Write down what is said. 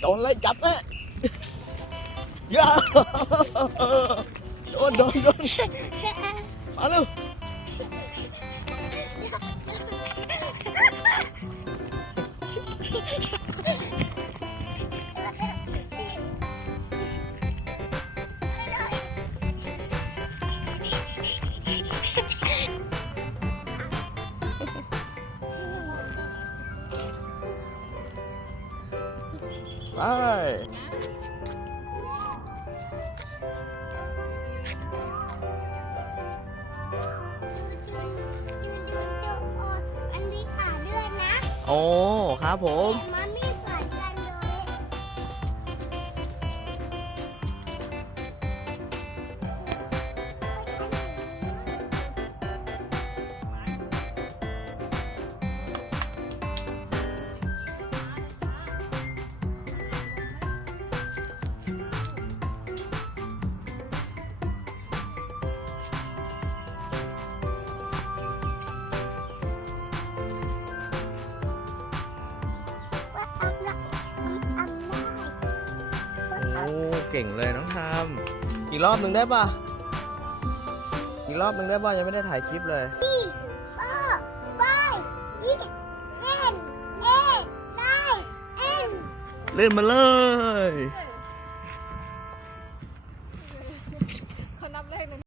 โดนไล่จับแน่ย่าโดนโดนโดนมาเร็ว ไปอันนี้ป่าด้วยนะโอ้ ครับผมแต่มันไม่เหมื เก่งเลยน้องทามอีกรอบหนึ่งได้ป่ะอีกรอบหนึ่งได้ป่ะยังไม่ได้ถ่ายคลิปเลยเล่นมาเลยเขานับเลขนึง